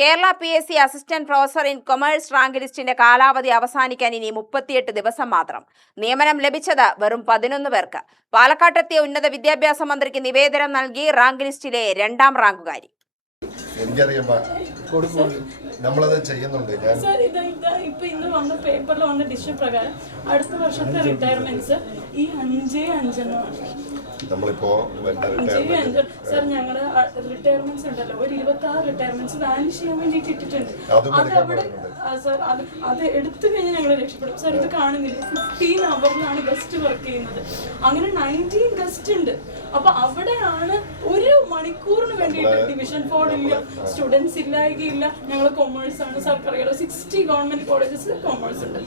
Kerala PSC assistant professor in commerce rank ലിസ്റ്റിന്റെ കാലാവധി അവസാനിക്കാൻ ഇനി 38 ദിവസം മാത്രം. നിയമനം ലഭിച്ചത് വെറും 11 പേർക്ക്. പാലക്കാട്ടെത്തിയ ഉന്നത വിദ്യാഭ്യാസ മന്ത്രിക്ക് നിവേദനം നൽകി റാങ്ക് ലിസ്റ്റിലെ 2ാം റാങ്കുകാരി. നമ്മളത് ചെയ്യുന്നുണ്ട്. ഇപ്പൊ ഇന്ന് വന്ന പേപ്പറിൽ വന്ന ഡിസിഷൻ പ്രകാരം അടുത്ത വർഷത്തെ റിട്ടയർമെന്റ്സ് ഈ 5-5 നമ്മളിപ്പോ സാർ ഞങ്ങളുടെ റിട്ടയർമെന്റ്സ് ഉണ്ടല്ലോ, ഒരു 26 റിട്ടയർമെന്റ്സ് വാനിഷ് ചെയ്യാൻ വേണ്ടിട്ട് ഇട്ടിട്ടുണ്ട്. സാർ അത് എടുത്തു കഴിഞ്ഞാൽ ഞങ്ങൾ രക്ഷപ്പെടും. സാർ ഇത് കാണുന്നില്ല, 15 അവറിലാണ് ഗസ്റ്റ് വർക്ക് ചെയ്യുന്നത്. അങ്ങനെ 19 ഗസ്റ്റ് ഉണ്ട്. അപ്പൊ അവിടെയാണ് ഒരു മണിക്കൂറിന് വേണ്ടിയിട്ട് ഡിവിഷൻ 4 ഇല്ല, സ്റ്റുഡൻസ് ഇല്ലായികയില്ല. ഞങ്ങൾ കൊമേഴ്സ് ആണ്. സർക്കാർ 60 ഗവൺമെന്റ് കോളേജസ് കൊമേഴ്സ് ഉണ്ട്.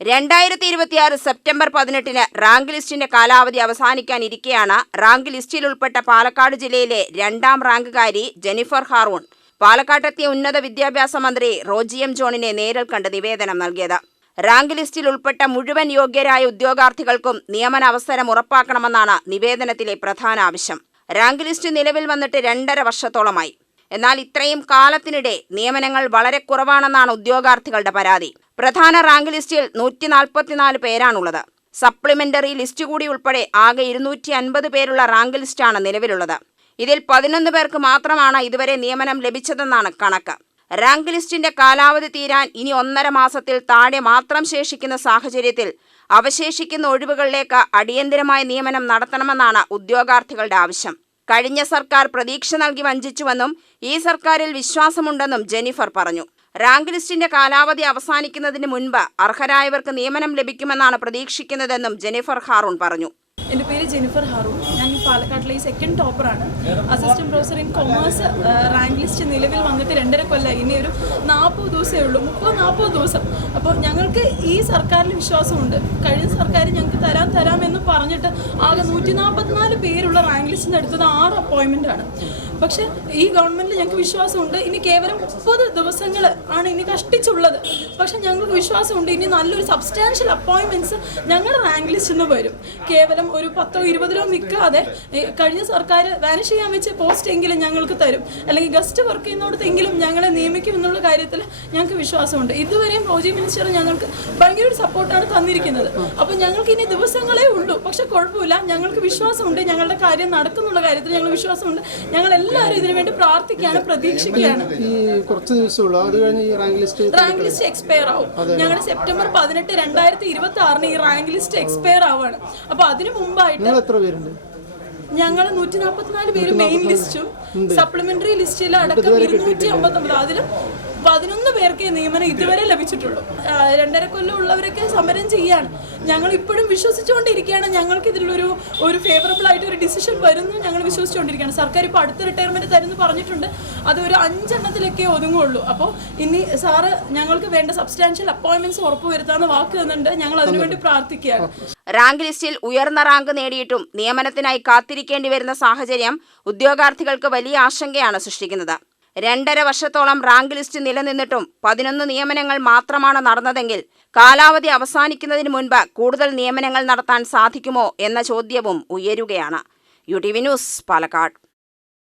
2026 സെപ്റ്റംബർ 18 റാങ്ക് ലിസ്റ്റിന്റെ കാലാവധി അവസാനിക്കാനിരിക്കെയാണ് റാങ്ക് ലിസ്റ്റിൽ ഉൾപ്പെട്ട പാലക്കാട് ജില്ലയിലെ 2ാം റാങ്കുകാരി ജെന്നിഫർ ഹാറൂൺ പാലക്കാട്ടെത്തിയ ഉന്നത വിദ്യാഭ്യാസ മന്ത്രി റോജി എം ജോണിനെ നേരിൽ കണ്ട് നിവേദനം നൽകിയത്. റാങ്ക് ലിസ്റ്റിൽ ഉൾപ്പെട്ട മുഴുവൻ യോഗ്യരായ ഉദ്യോഗാർത്ഥികൾക്കും നിയമന അവസരം ഉറപ്പാക്കണമെന്നാണ് നിവേദനത്തിലെ പ്രധാന ആവശ്യം. റാങ്ക് ലിസ്റ്റ് നിലവിൽ വന്നിട്ട് 2.5 വർഷത്തോളമായി. എന്നാൽ ഇത്രയും കാലത്തിനിടെ നിയമനങ്ങൾ വളരെ കുറവാണെന്നാണ് ഉദ്യോഗാർത്ഥികളുടെ പരാതി. പ്രധാന റാങ്ക് ലിസ്റ്റിൽ 144 പേരാണുള്ളത്. സപ്ലിമെന്ററി ലിസ്റ്റ് കൂടി ഉൾപ്പെടെ ആകെ 250 പേരുള്ള റാങ്ക് ലിസ്റ്റാണ് നിലവിലുള്ളത്. ഇതിൽ 11 പേർക്ക് മാത്രമാണ് ഇതുവരെ നിയമനം ലഭിച്ചതെന്നാണ് കണക്ക്. റാങ്ക് ലിസ്റ്റിന്റെ കാലാവധി തീരാൻ ഇനി 1.5 മാസത്തിൽ താഴെ മാത്രം ശേഷിക്കുന്ന സാഹചര്യത്തിൽ അവശേഷിക്കുന്ന ഒഴിവുകളിലേക്ക് അടിയന്തരമായ നിയമനം നടത്തണമെന്നാണ് ഉദ്യോഗാർത്ഥികളുടെ ആവശ്യം. കഴിഞ്ഞ സർക്കാർ പ്രതീക്ഷ നൽകി വഞ്ചിച്ചുവെന്നും ഈ സർക്കാരിൽ വിശ്വാസമുണ്ടെന്നും ജെന്നിഫർ പറഞ്ഞു. റാങ്ക് ലിസ്റ്റിന്റെ കാലാവധി അവസാനിക്കുന്നതിന് മുൻപ് അർഹരായവർക്ക് നിയമനം ലഭിക്കുമെന്നാണ് പ്രതീക്ഷിക്കുന്നതെന്നും ജെന്നിഫർ ഹാറൂൺ പറഞ്ഞു. എൻ്റെ പേര് ജെന്നിഫർ ഹാറൂൺ. ഞാൻ ഈ പാലക്കാട്ടിലെ 2nd ടോപ്പറാണ്. Assistant professor in commerce rank list നിലവിൽ വന്നിട്ട് 2.5 കൊല്ലം. ഇനി ഒരു 40 ദിവസമേ ഉള്ളൂ, 30-40 ദിവസം. അപ്പോൾ ഞങ്ങൾക്ക് ഈ സർക്കാരിൽ വിശ്വാസമുണ്ട്. കഴിഞ്ഞ സർക്കാർ ഞങ്ങൾക്ക് തരാമെന്ന് പറഞ്ഞിട്ട് ആകെ 144 പേരുള്ള റാങ്ക് ലിസ്റ്റിന് എടുത്തത് 6 അപ്പോയിൻമെൻ്റാണ്. പക്ഷേ ഈ ഗവൺമെൻറ്റിൽ ഞങ്ങൾക്ക് വിശ്വാസമുണ്ട്. ഇനി കേവലം 30 ദിവസങ്ങൾ ആണ് ഇനി കഷ്ടിച്ചുള്ളത്. പക്ഷെ ഞങ്ങൾക്ക് വിശ്വാസമുണ്ട് ഇനി നല്ലൊരു സബ്സ്റ്റാൻഷ്യൽ അപ്പോയിൻമെൻറ്റ്സ് ഞങ്ങളുടെ റാങ്ക് ലിസ്റ്റിൽ നിന്ന് വരും. കേവലം ഒരു 10-20 നിൽക്കാതെ കഴിഞ്ഞ സർക്കാർ വാനിഷ് ചെയ്യാൻ വെച്ച പോസ്റ്റ് എങ്കിലും ഞങ്ങൾക്ക് തരും, അല്ലെങ്കിൽ ഗസ്റ്റ് വർക്ക് ചെയ്യുന്നിടത്തെങ്കിലും ഞങ്ങളെ നിയമിക്കും എന്നുള്ള കാര്യത്തിൽ ഞങ്ങൾക്ക് വിശ്വാസമുണ്ട്. ഇതുവരെയും റോജി മിനിസ്റ്റർ ഞങ്ങൾക്ക് ഭയങ്കര ഒരു സപ്പോർട്ടാണ് തന്നിരിക്കുന്നത്. അപ്പോൾ ഞങ്ങൾക്ക് ഇനി ദിവസങ്ങളേ ഉള്ളൂ. പക്ഷെ കുഴപ്പമില്ല, ഞങ്ങൾക്ക് വിശ്വാസമുണ്ട്. ഞങ്ങളുടെ കാര്യം നടക്കുന്നുള്ള കാര്യത്തിൽ ഞങ്ങൾ വിശ്വാസമുണ്ട്. ഞങ്ങൾ എല്ലാവരും ഇതിനു വേണ്ടി പ്രാർത്ഥിക്കുകയാണ്, പ്രതീക്ഷിക്കുകയാണ്. റാങ്ക് ലിസ്റ്റ് എക്സ്പയർ ആവും. ഞങ്ങളുടെ സെപ്റ്റംബർ 18, 2026 ഈ റാങ്ക് ലിസ്റ്റ് എക്സ്പയർ ആവുകയാണ്. അപ്പോൾ അതിനു മുമ്പായിട്ട് ഞങ്ങൾ 144 പേര് മെയിൻ ലിസ്റ്റും സപ്ലിമെന്ററി ലിസ്റ്റിൽ അടക്കം 259, അതിലും 11 പേർക്ക് നിയമനം ഇതുവരെ ലഭിച്ചിട്ടുള്ളൂ. 2.5 കൊല്ലം ഉള്ളവരൊക്കെ സമരം ചെയ്യാണ്. ഞങ്ങൾ ഇപ്പോഴും വിശ്വസിച്ചുകൊണ്ടിരിക്കുകയാണ്. ഞങ്ങൾക്ക് ഇതിലൊരു ഫേവറബിൾ ആയിട്ട് ഒരു ഡിസിഷൻ വരുന്നു ഞങ്ങൾ വിശ്വസിച്ചുകൊണ്ടിരിക്കുകയാണ്. സർക്കാർ ഇപ്പോൾ അടുത്ത റിട്ടയർമെന്റ് തരുമെന്ന് പറഞ്ഞിട്ടുണ്ട്. അത് ഒരു 5 എണ്ണത്തിലൊക്കെ ഒതുങ്ങുള്ളൂ. അപ്പോൾ ഇനി സാറ് ഞങ്ങൾക്ക് വേണ്ട സബ്സ്റ്റാൻഷ്യൽ അപ്പോയിൻമെന്റ്സ് ഉറപ്പുവരുത്താമെന്ന് വാക്ക് തന്നിട്ടുണ്ട്. ഞങ്ങൾ അതിനുവേണ്ടി പ്രാർത്ഥിക്കുകയാണ്. റാങ്ക് ലിസ്റ്റിൽ ഉയർന്ന റാങ്ക് നേടിയിട്ടും നിയമനത്തിനായി കാത്തിരിക്കേണ്ടി വരുന്ന സാഹചര്യം ഉദ്യോഗാർത്ഥികൾക്ക് വലിയ ആശങ്കയാണ് സൃഷ്ടിക്കുന്നത്. 2.5 വർഷത്തോളം റാങ്ക് ലിസ്റ്റ് നിലനിന്നിട്ടും 11 നിയമനങ്ങൾ മാത്രമാണ് നടന്നതെങ്കിൽ കാലാവധി അവസാനിക്കുന്നതിന് മുൻപ് കൂടുതൽ നിയമനങ്ങൾ നടത്താൻ സാധിക്കുമോ എന്ന ചോദ്യവും ഉയരുകയാണ്. UTV news, Palakkad.